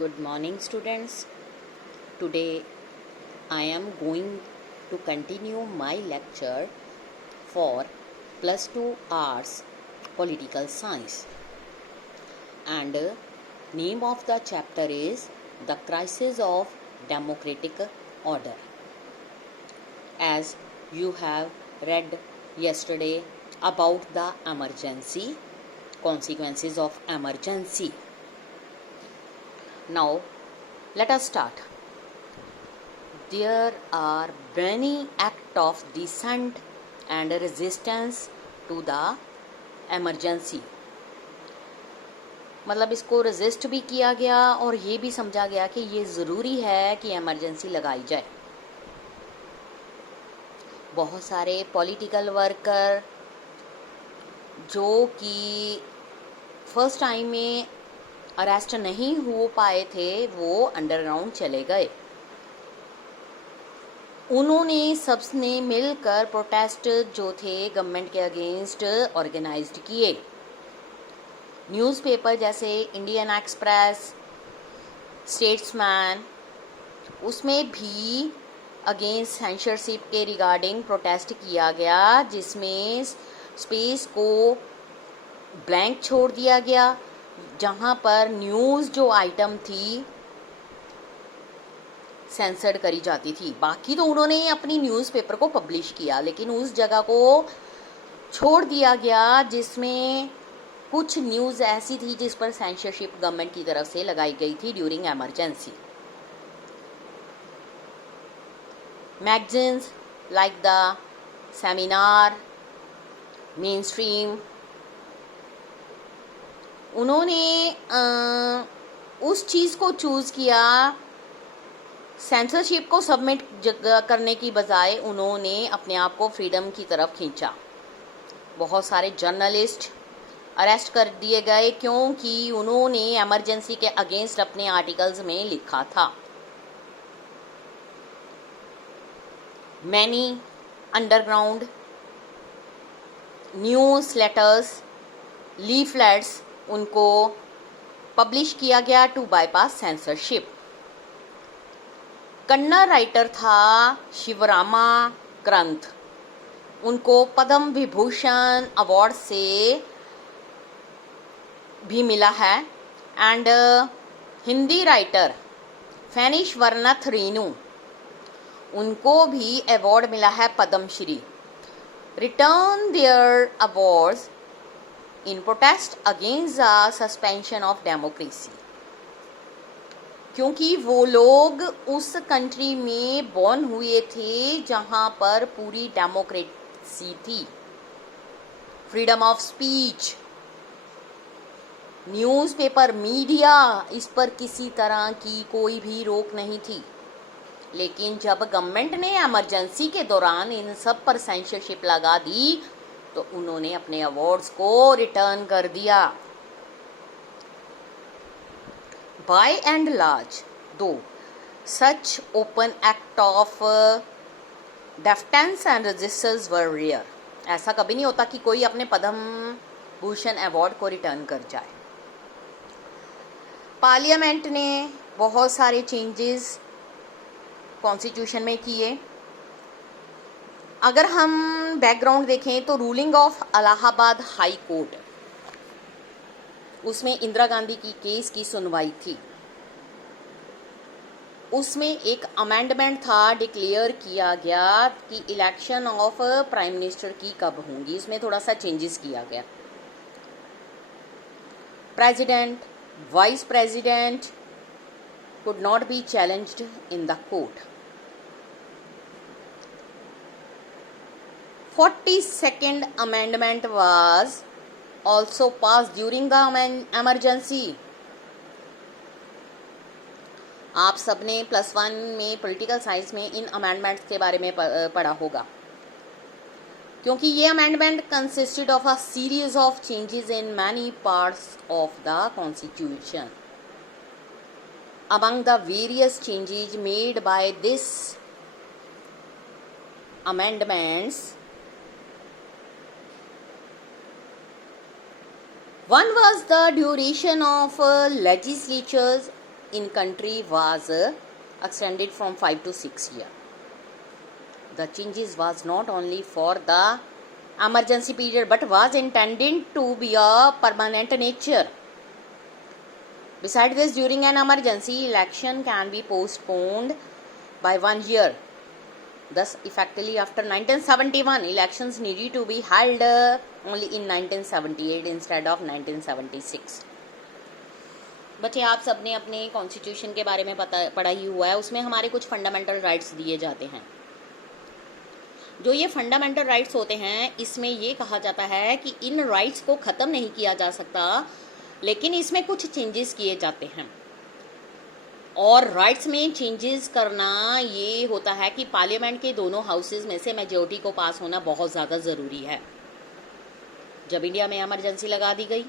Good morning, students. Today I am going to continue my lecture for plus 2 Arts Political Science, and name of the chapter is The Crisis of Democratic Order. As you have read yesterday about the emergency, consequences of emergency. Now, let us start. There are many acts of dissent and resistance to the emergency. मतलब इसको resist भी किया गया और ये भी समझा गया कि ये ज़रूरी है कि इमरजेंसी लगाई जाए. बहुत सारे पॉलिटिकल वर्कर जो कि फर्स्ट टाइम में अरेस्ट नहीं हो पाए थे, वो अंडरग्राउंड चले गए. उन्होंने सबने मिलकर प्रोटेस्ट जो थे गवर्नमेंट के अगेंस्ट ऑर्गेनाइज्ड किए. न्यूज़पेपर जैसे इंडियन एक्सप्रेस, स्टेट्समैन, उसमें भी अगेंस्ट सेंसरशिप के रिगार्डिंग प्रोटेस्ट किया गया, जिसमें स्पेस को ब्लैंक छोड़ दिया गया, जहां पर न्यूज़ जो आइटम थी सेंसर्ड करी जाती थी. बाकी तो उन्होंने अपनी न्यूज़पेपर को पब्लिश किया, लेकिन उस जगह को छोड़ दिया गया जिसमें कुछ न्यूज़ ऐसी थी जिस पर सेंसरशिप गवर्नमेंट की तरफ से लगाई गई थी during emergency. Magazines like the seminar, main stream, उन्होंने उस चीज़ को चूज़ किया. सेंसरशिप को सबमिट करने की बजाय उन्होंने अपने आप को फ्रीडम की तरफ खींचा. बहुत सारे जर्नलिस्ट अरेस्ट कर दिए गए क्योंकि उन्होंने इमरजेंसी के अगेंस्ट अपने आर्टिकल्स में लिखा था. Many underground news letters, leaflets उनको पब्लिश किया गया to bypass censorship. Kannada writer था शिवरामा क्रंथ, उनको पद्म विभूषण अवार्ड से भी मिला है. And Hindi writer Phanishwarnath Renu, उनको भी अवार्ड मिला है Padmashri. Return their awards in protest against the suspension of democracy. क्योंकि वो लोग उस कंट्री में बॉर्न हुए थे जहां पर पूरी डेमोक्रेसी थी, freedom of speech, newspaper, media, इस पर किसी तरह की कोई भी रोक नहीं थी. लेकिन जब गवर्नमेंट ने इमरजेंसी के दौरान इन सब पर सेंसरशिप लगा दी तो उन्होंने अपने अवार्ड्स को रिटर्न कर दिया. Bye and large though such open act of defence and resistance were rare. ऐसा कभी नहीं होता कि कोई अपने पद्म भूषण अवार्ड को रिटर्न कर जाए. पार्लियामेंट ने बहुत सारे चेंजेस कॉन्स्टिट्यूशन में किए. अगर हम बैकग्राउंड देखें तो ruling of Allahabad high court, उसमें इंदिरा गांधी की केस की सुनवाई थी. उसमें एक अमेंडमेंट था, डिक्लेयर किया गया कि इलेक्शन ऑफ प्राइम मिनिस्टर की कब होंगी. इसमें थोड़ा सा चेंजेस किया गया. President, vice president could not be challenged in the court. 42nd amendment was also passed during the emergency. आप सबने +1 में पॉलिटिकल साइंस में इन अमेंडमेंट्स के बारे में पढ़ा होगा, क्योंकि ये amendment consisted of a series of changes in many parts of the constitution. Among the various changes made by this amendments, one was the duration of legislatures in country was extended from 5 to 6 years. The changes was not only for the emergency period but was intended to be a permanent nature. Besides this, during an emergency, election can be postponed by 1 year. Thus, effectively after 1971, elections needed to be held only in 1978 instead of 1976. बच्चे, आप सबने अपने constitution के बारे में पढ़ा ही हुआ है. उसमें हमारे कुछ फंडामेंटल राइट्स दिए जाते हैं. जो ये फंडामेंटल राइट्स होते हैं, इसमें ये कहा जाता है कि इन राइट्स को ख़त्म नहीं किया जा सकता, लेकिन इसमें कुछ चेंजेस किए जाते हैं. और राइट्स में चेंजेस करना ये होता है कि पार्लियामेंट के दोनों हाउसेस में से मेजॉरिटी को पास होना बहुत ज़्यादा ज़रूरी है. जब इंडिया में इमरजेंसी लगा दी गई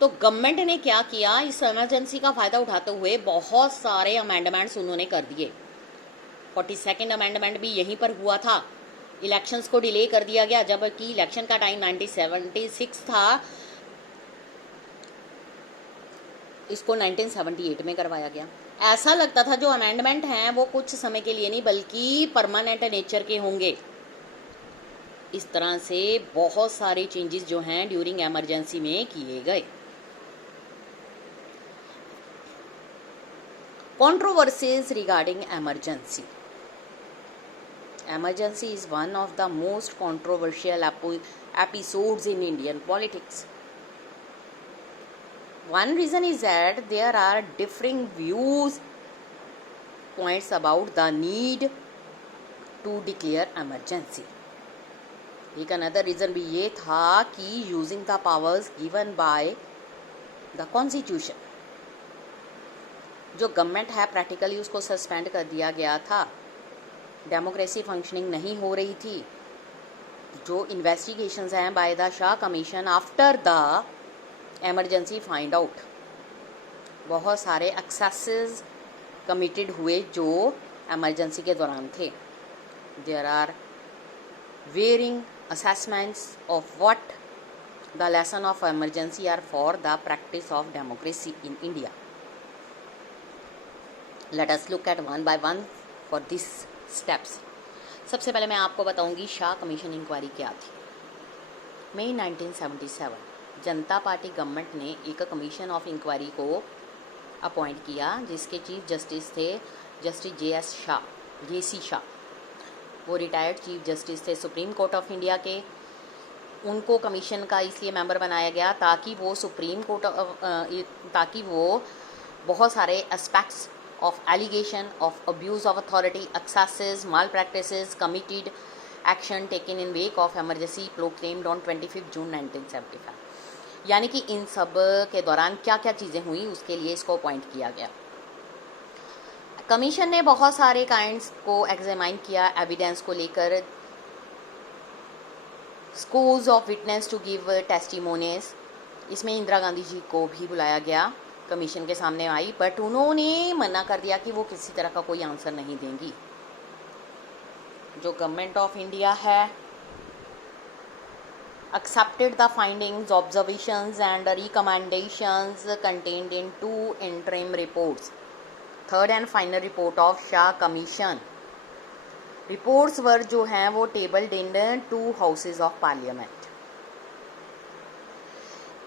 तो गवर्नमेंट ने क्या किया, इस इमरजेंसी का फ़ायदा उठाते हुए बहुत सारे अमेंडमेंट्स उन्होंने कर दिए. 42nd अमेंडमेंट भी यहीं पर हुआ था. इलेक्शंस को डिले कर दिया गया, जबकि इलेक्शन का टाइम 1976 था. इसको 1978 में करवाया गया. ऐसा लगता था जो अमेंडमेंट हैं वो कुछ समय के लिए नहीं बल्कि परमानेंट नेचर के होंगे. इस तरह से बहुत सारे चेंजेस जो हैं ड्यूरिंग इमरजेंसी में किए गए. Controversies regarding emergency. Emergency is one of the most controversial episodes in Indian politics. One reason is that there are differing points about the need to declare emergency. एक another reason भी ये था कि using the powers given by the constitution, जो government है practically उसको suspend कर दिया गया था. डेमोक्रेसी फंक्शनिंग नहीं हो रही थी. जो इन्वेस्टिगेशंस हैं by the Shah commission after the emergency find out, बहुत सारे एक्सेसेस कमिटेड हुए जो एमरजेंसी के दौरान थे. There are varying assessments of what the lesson of emergency are for the practice of democracy in India. Let us look at one by one for this steps. सबसे पहले मैं आपको बताऊंगी शाह कमीशन इंक्वायरी क्या थी. मई 1977 जनता पार्टी गवर्नमेंट ने एक commission of inquiry को अपॉइंट किया जिसके चीफ जस्टिस थे जस्टिस जे.सी. शाह. वो रिटायर्ड चीफ जस्टिस थे सुप्रीम कोर्ट ऑफ इंडिया के. उनको कमीशन का इसलिए मेंबर बनाया गया ताकि वो बहुत सारे aspects of allegation of abuse of authority, excesses, malpractices, committed action taken in wake of emergency proclaimed on 25 June 1975. यानी कि इन सब के दौरान क्या क्या चीज़ें हुई उसके लिए इसको अपॉइंट किया गया. कमीशन ने बहुत सारे काइंड्स को एग्जामाइन किया एविडेंस को लेकर. Schools of witness to give testimonies. इसमें इंदिरा गांधी जी को भी बुलाया गया, कमीशन के सामने आई, बट उन्होंने मना कर दिया कि वो किसी तरह का कोई आंसर नहीं देंगी. जो गवर्नमेंट ऑफ इंडिया है accepted the findings, observations and recommendations contained in 2 interim reports, third and final report of Shah Commission. Reports were जो हैं वो tabled in 2 houses of parliament.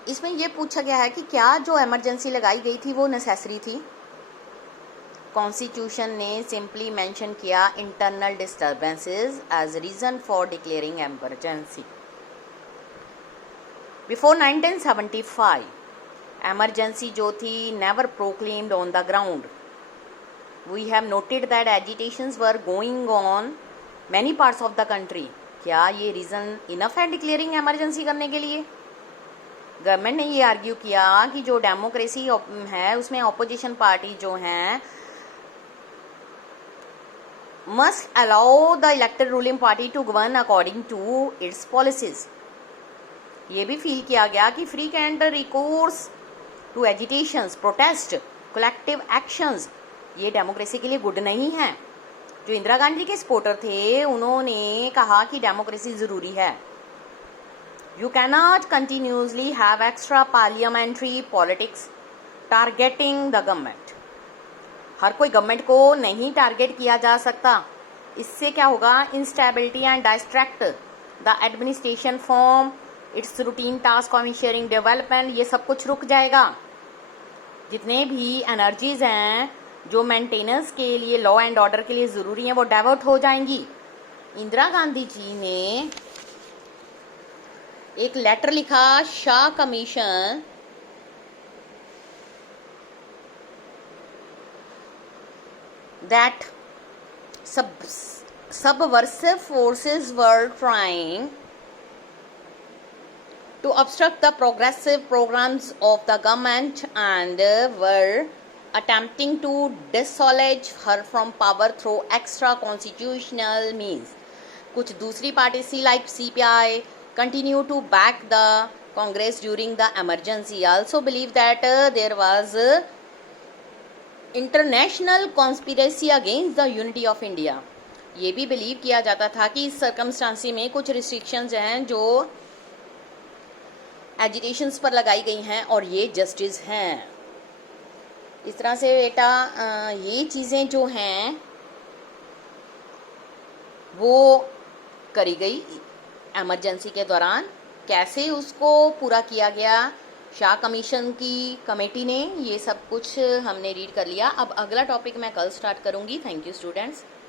इसमें ये पूछा गया है कि क्या जो इमरजेंसी लगाई गई थी वो नेसेसरी थी. कॉन्स्टिट्यूशन ने सिंपली मेंशन किया internal disturbances as reason for declaring emergency. Before 1975 emergency जो थी never proclaimed on the ground. We have noted that agitations were going on many parts of the country. क्या ये reason enough है declaring emergency करने के लिए? Government ने ये आर्ग्यू किया कि जो डेमोक्रेसी है उसमें ऑपोजिशन पार्टी जो हैं must allow the elected ruling party to govern according to its policies. ये भी फील किया गया कि free and recourse to agitations, protest, collective actions ये डेमोक्रेसी के लिए गुड नहीं है. जो इंदिरा गांधी के सपोर्टर थे उन्होंने कहा कि डेमोक्रेसी ज़रूरी है. You cannot continuously have extra parliamentary politics targeting the government. हर कोई गवर्नमेंट को नहीं टारगेट किया जा सकता। इससे क्या होगा, instability and distract the administration from its routine task of ensuring development, ये सब कुछ रुक जाएगा। जितने भी एनर्जीज हैं जो मेंटेनेंस के लिए, लॉ एंड ऑर्डर के लिए ज़रूरी हैं, वो डाइवर्ट हो जाएंगी। इंदिरा गांधी जी ने एक लेटर लिखा Shah commission that subversive forces were trying to obstruct the progressive programs of the government and were attempting to dislodge her from power through extra constitutional means. कुछ दूसरी party like CPI continue to back the Congress during the emergency. Also believe that there was international conspiracy against the unity of India. ये भी believe किया जाता था कि इस सर्कमस्टांसी में कुछ रिस्ट्रिक्शंस हैं जो एजिटेशंस पर लगाई गई हैं और ये जस्टिस हैं। इस तरह से बेटा ये चीज़ें जो हैं वो करी गई एमरजेंसी के दौरान। कैसे उसको पूरा किया गया शाह कमीशन की कमेटी ने, ये सब कुछ हमने रीड कर लिया। अब अगला टॉपिक मैं कल स्टार्ट करूंगी। Thank you students.